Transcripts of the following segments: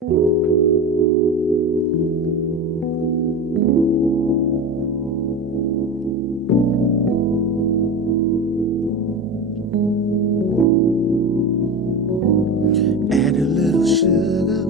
Add a little sugar.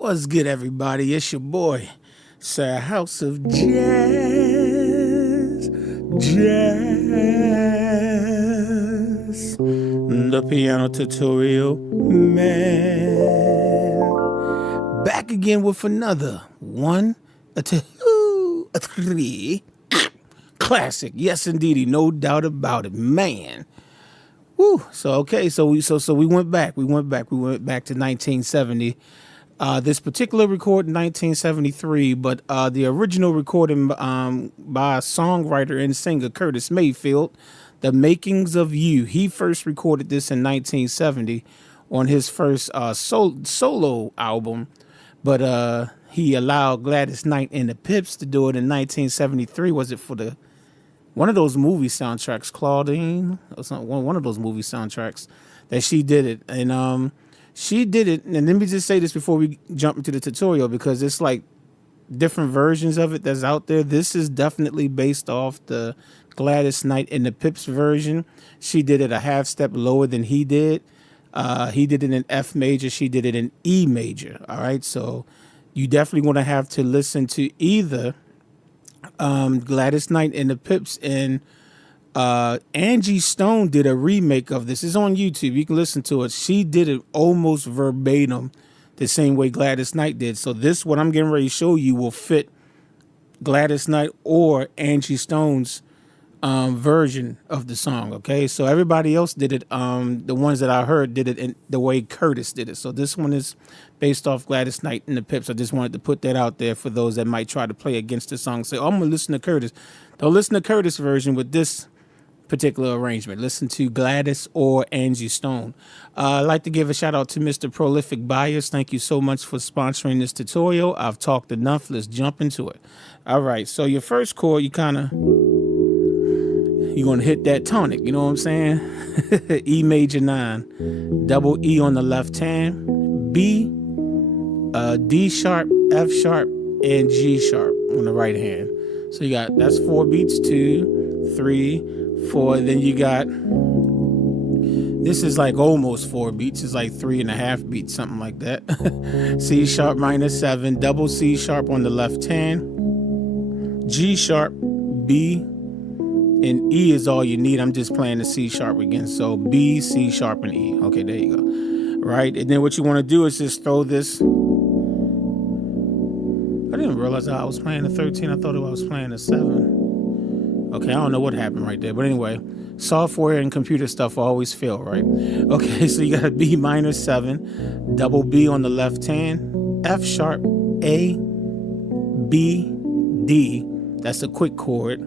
What's good, everybody? It's your boy, Sir House of Jazz. Jazz. The piano tutorial man. Back again with another one, a two, a three. Classic. Yes, indeedy. No doubt about it, man. Woo. So, okay. So we went back. We went back to 1970. This particular record in 1973, but the original recording by songwriter and singer Curtis Mayfield, The Makings of You. He first recorded this in 1970 on his first solo album, but he allowed Gladys Knight and the Pips to do it in 1973. Was it for one of those movie soundtracks, Claudine, or something? One of those movie soundtracks that she did it, and she did it, and let me just say this before we jump into the tutorial, because it's like different versions of it that's out there. This is definitely based off the Gladys Knight and the Pips version. She did it a half step lower than he did. He did it in F major. She did it in E major. All right, so you definitely want to have to listen to either Gladys Knight and the Pips, and Angie Stone did a remake of this. It's on YouTube. You can listen to it. She did it almost verbatim the same way Gladys Knight did. So this, what I'm getting ready to show you, will fit Gladys Knight or Angie Stone's version of the song. Okay, so everybody else did it. The ones that I heard did it in the way Curtis did it. So this one is based off Gladys Knight and the Pips. I just wanted to put that out there for those that might try to play against the song. Say, oh, I'm gonna listen to Curtis. Don't listen to Curtis' version with this particular arrangement. Listen to Gladys or Angie Stone. I'd like to give a shout out to Mr. Prolific Buyers. Thank you so much for sponsoring this tutorial. I've talked enough. Let's jump into it. All right. So your first chord, you're going to hit that tonic. You know what I'm saying? E major 9, double E on the left hand, B, D sharp, F sharp, and G sharp on the right hand. So you got, that's 4 beats, 2, 3, 4. Then you got, this is like almost 4 beats. It's like 3.5 beats, something like that. C sharp minor 7, double C sharp on the left hand, G sharp, B, And E is all you need. I'm just playing the C sharp again. So B, C sharp, and E. Okay, there you go. Right, and then what you want to do is just throw this. I didn't realize I was playing a 13. I thought I was playing a 7. Okay, I don't know what happened right there. But anyway, software and computer stuff always fail, right? Okay, so you got a B minor 7, double B on the left hand, F sharp, A, B, D. That's a quick chord.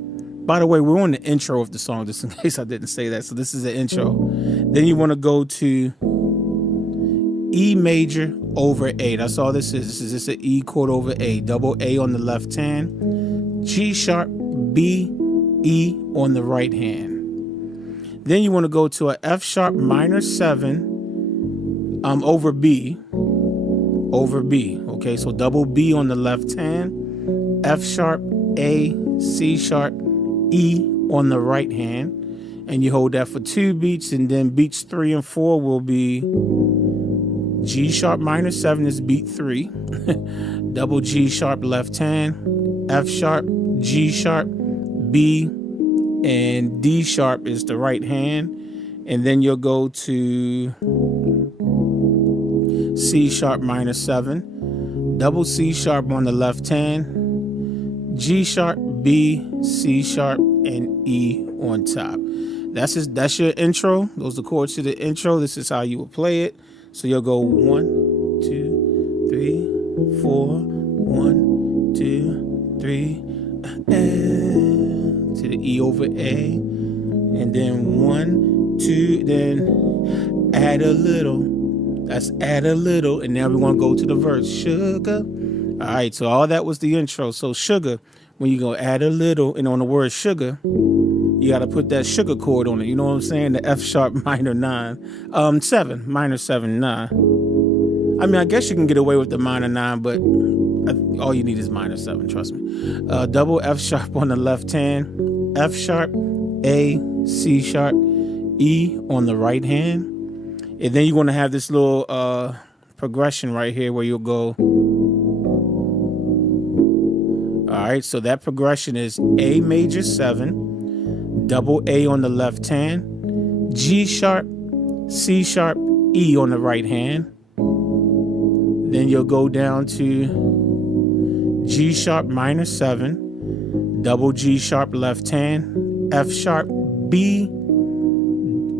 By the way, we're on the intro of the song, just in case I didn't say that. So this is the intro. Then you want to go to E major over A. That's all this is. This is just an E chord over A. Double A on the left hand. G sharp, B, E on the right hand. Then you want to go to a F sharp minor 7 over B. Over B. Okay, so double B on the left hand. F sharp, A, C sharp, E on the right hand. And you hold that for 2 beats, and then beats 3 and 4 will be G sharp minor 7 is beat 3, double G sharp left hand, F sharp, G sharp, B, and D sharp is the right hand. And then you'll go to C sharp minor 7, double C sharp on the left hand, G sharp, B, C sharp, and E on top. That's your intro. Those are the chords to the intro. This is how you will play it. So you'll go 1, 2, 3, 4, 1, 2, 3, to the E over A, and then 1, 2, then add a little. That's add a little, and now we want to go to the verse. Sugar. All right, so all that was the intro. So sugar, when you go add a little, and on the word sugar, you got to put that sugar chord on it. You know what I'm saying? The F sharp minor 9, 7, minor 7, 9. I mean, I guess you can get away with the minor 9, but all you need is minor 7, trust me. Double F sharp on the left hand, F sharp, A, C sharp, E on the right hand. And then you're going to have this little progression right here where you'll go. All right, so that progression is A major 7, double A on the left hand, G sharp, C sharp, E on the right hand. Then you'll go down to G sharp minor 7, double G sharp left hand, F sharp, B,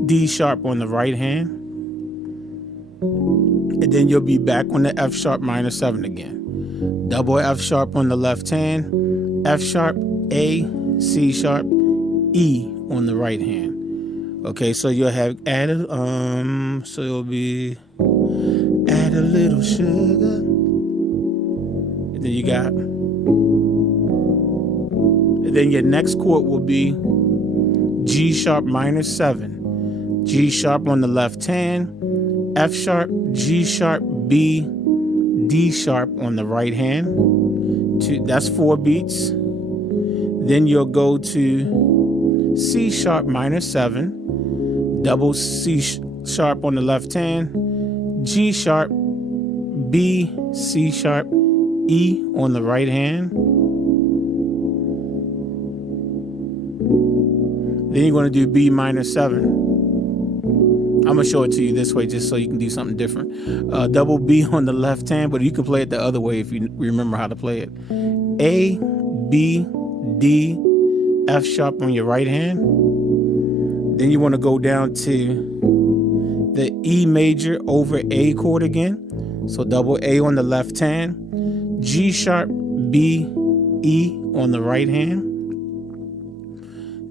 D sharp on the right hand. And then you'll be back on the F sharp minor 7 again. Double F sharp on the left hand, F sharp, A, C sharp, E on the right hand. Okay, so you'll have added, so it'll be add a little sugar. And then you got, and then your next chord will be G sharp minor 7, G sharp on the left hand, F sharp, G sharp, B, D sharp on the right hand. That's 4 beats. Then you'll go to C sharp minor 7, double C sharp on the left hand, G sharp, B, C sharp, E on the right hand. Then you're going to do B minor 7. I'm going to show it to you this way just so you can do something different. Double B on the left hand, but you can play it the other way if you remember how to play it. A, B, D, F sharp on your right hand. Then you want to go down to the E major over A chord again. So double A on the left hand, G sharp, B, E on the right hand.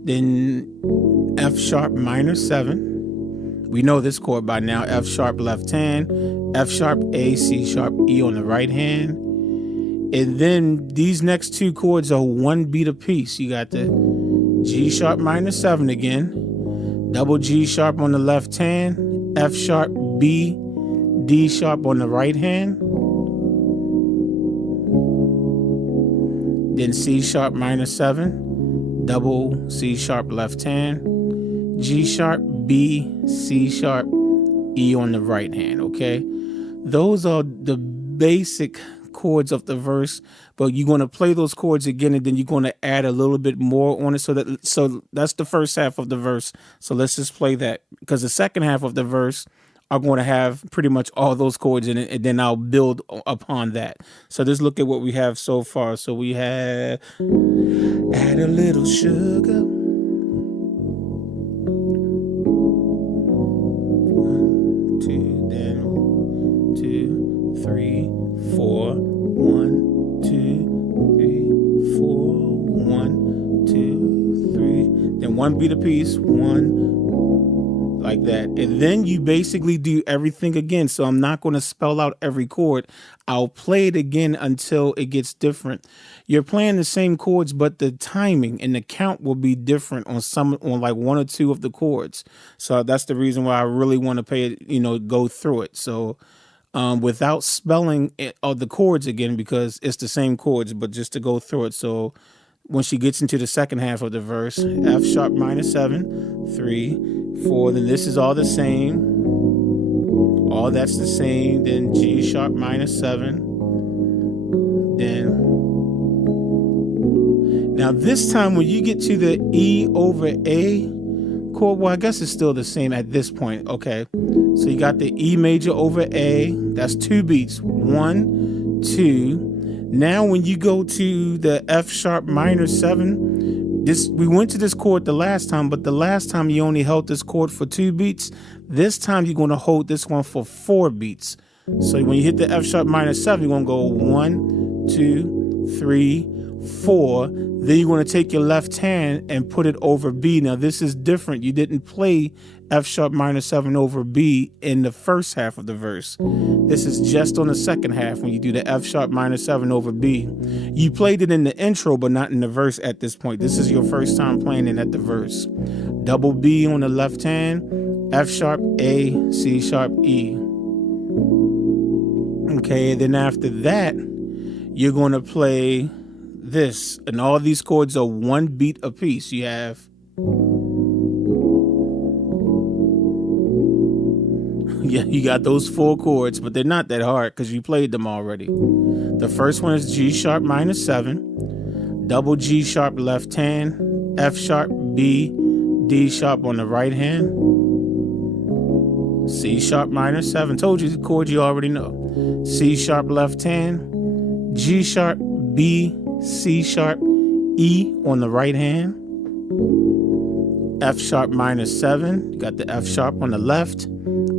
Then F sharp minor 7. We know this chord by now. F sharp left hand, F sharp, A, C sharp, E on the right hand. And then these next 2 chords are 1 beat apiece. You got the G sharp minor 7 again, double G sharp on the left hand, F sharp, B, D sharp on the right hand. Then C sharp minor 7, double C sharp left hand, G sharp, B, C sharp, E on the right hand. Okay, those are the basic chords of the verse, but you're going to play those chords again, and then you're going to add a little bit more on it. So that's the first half of the verse. So let's just play that, because the second half of the verse are going to have pretty much all those chords in it, and then I'll build upon that. So just look at what we have so far. So we have add a little sugar. 1, 2, then 2, 3, 4. 1, 2, 3, 4. 1, 2, 3. Then one beat apiece. 1. Like that. And then you basically do everything again. So I'm not going to spell out every chord. I'll play it again until it gets different. You're playing the same chords, but the timing and the count will be different on like one or two of the chords. So that's the reason why I really want to pay it, go through it. So without spelling the chords again, because it's the same chords, but just to go through it. So when she gets into the second half of the verse, F sharp minor 7, 3, 4, then this is all the same. All that's the same. Then G sharp minor 7. Then, now this time when you get to the E over A chord, well, I guess it's still the same at this point. Okay. So you got the E major over A. That's 2 beats. 1, 2. Now, when you go to the F sharp minor 7, we went to this chord the last time, but the last time you only held this chord for 2 beats. This time you're going to hold this one for 4 beats. So when you hit the F sharp minor 7, you're going to go 1, 2, 3, 4. Then you're going to take your left hand and put it over B. Now, this is different. You didn't play F sharp minor 7 over B in the first half of the verse. This is just on the second half when you do the F sharp minor 7 over B. You played it in the intro, but not in the verse at this point. This is your first time playing it at the verse. Double B on the left hand, F sharp, A, C sharp, E. Okay, then after that, you're going to play this, and all these chords are 1 beat apiece. You have yeah, you got those 4 chords, but they're not that hard because you played them already. The first one is G sharp minor 7, double G sharp left hand, F sharp, B, D sharp on the right hand, C sharp minor 7. Told you the chord you already know. C sharp left hand, G sharp, B, C sharp, E on the right hand, F sharp minor 7. You got the F sharp on the left,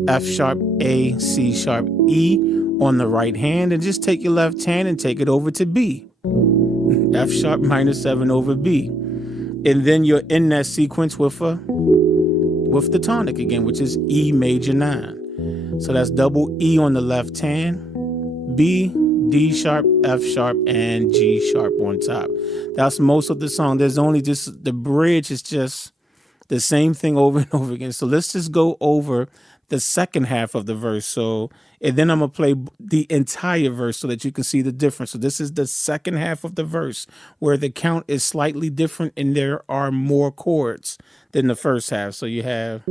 F sharp, A, C sharp, E on the right hand, and just take your left hand and take it over to B. F sharp minor 7 over B. And then you're in that sequence with the tonic again, which is E major 9. So that's double E on the left hand, B, D sharp, F sharp, and G sharp on top. That's most of the song. There's only just the bridge is just the same thing over and over again. So let's just go over the second half of the verse. So, and then I'm going to play the entire verse so that you can see the difference. So this is the second half of the verse where the count is slightly different and there are more chords than the first half. So you have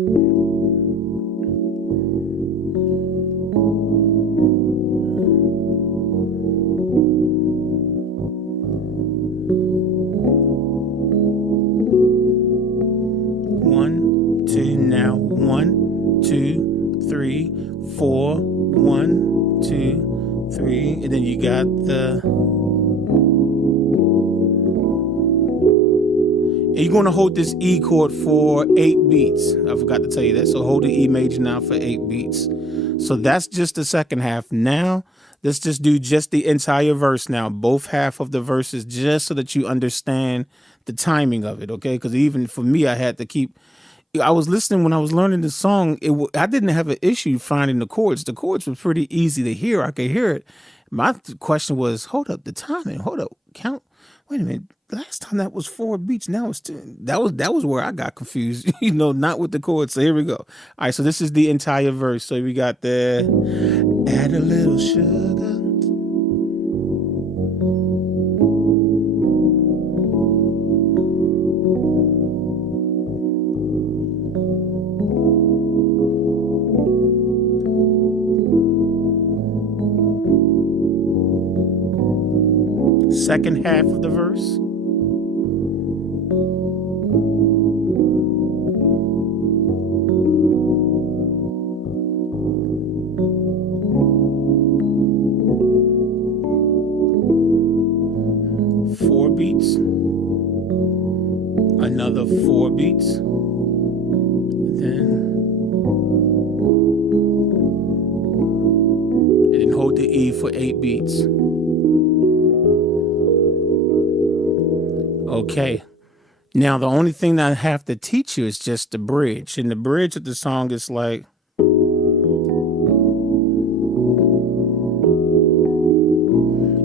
one, two, now 1, 2, 3, 4, 1, 2, 3, and then you got and you're going to hold this E chord for 8 beats. I forgot to tell you that. So hold the E major now for 8 beats. So that's just the second half. Now, let's just do just the entire verse now, both half of the verses, just so that you understand the timing of it, okay? Because even for me, I was listening when I was learning the song. I didn't have an issue finding the chords. The chords were pretty easy to hear. I could hear it. My question was, hold up, the timing. Hold up, count. Wait a minute. Last time that was 4 beats. Now it's 2. That was where I got confused. Not with the chords. So here we go. All right. So this is the entire verse. So we got the add a little sugar. second half of the verse. Four beats, another 4 beats, then hold the E for 8 beats. Okay, now the only thing that I have to teach you is just the bridge, and the bridge of the song is like,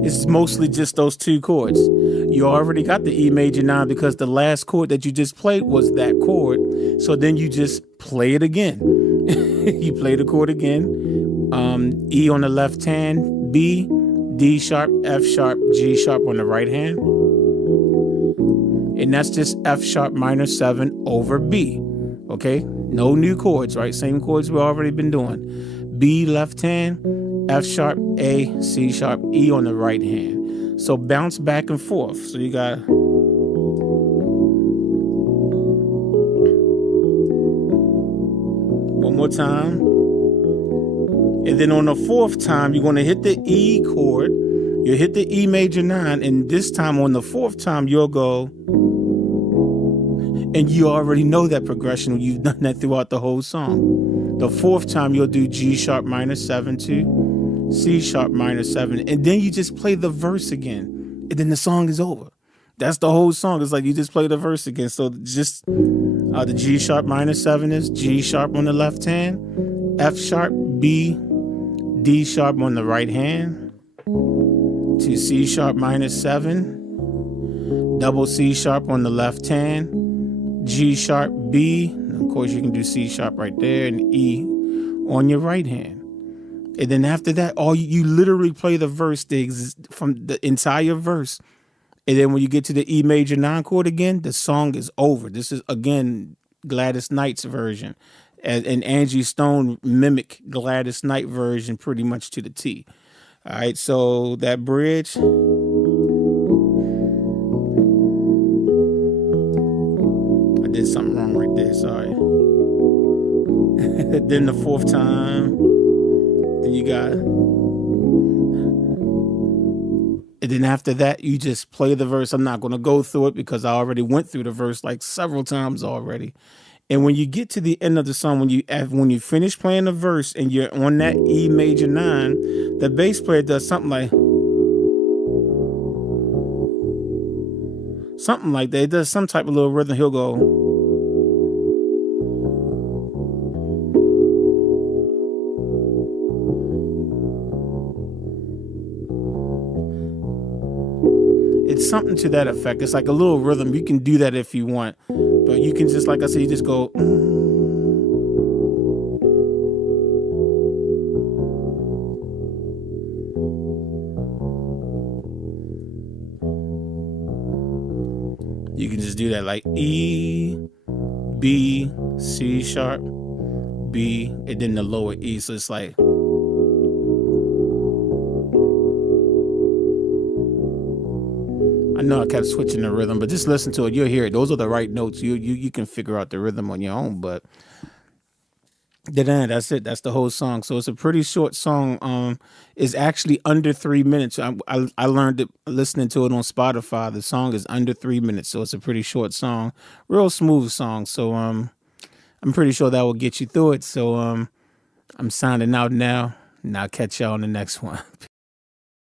it's mostly just those 2 chords. You already got the E major 9 because the last chord that you just played was that chord. So then you just play it again. You play the chord again. E on the left hand, B, D sharp, F sharp, G sharp on the right hand. And that's just F sharp minor 7 over B. Okay? No new chords, right? Same chords we've already been doing. B left hand, F sharp, A, C sharp, E on the right hand. So bounce back and forth. So you got one more time. And then on the 4th time, you're going to hit the E chord. You'll hit the E major 9. And this time on the 4th time, you'll go. And you already know that progression. You've done that throughout the whole song. The 4th time, you'll do G sharp minor 7 to C sharp minor 7. And then you just play the verse again. And then the song is over. That's the whole song. It's like you just play the verse again. So just the G sharp minor 7 is G sharp on the left hand, F sharp, B, D sharp on the right hand, to C sharp minor 7, double C sharp on the left hand, G sharp, B, and of course you can do C sharp right there, and E on your right hand. And then after that, you literally play the verse from the entire verse. And then when you get to the E major 9 chord again, the song is over. This is, again, Gladys Knight's version. And Angie Stone mimic Gladys Knight version pretty much to the T. All right, so that bridge. I did something wrong right there, sorry. Then the 4th time. Then you got. And then after that, you just play the verse. I'm not going to go through it because I already went through the verse like several times already. And when you get to the end of the song, when you finish playing the verse and you're on that E major 9, the bass player does something like that. It does some type of little rhythm. He'll go. It's something to that effect. It's like a little rhythm. You can do that if you want. But you can just, like I said, you just go. You can just do that like E, B, C sharp, B, and then the lower E. So it's like. I know I kept switching the rhythm, but just listen to it. You'll hear it. Those are the right notes. You can figure out the rhythm on your own, but that's it. That's the whole song. So it's a pretty short song. It's actually under 3 minutes. I learned it listening to it on Spotify. The song is under 3 minutes, so it's a pretty short song. Real smooth song. So I'm pretty sure that will get you through it. So I'm signing out now, and I'll catch y'all on the next one.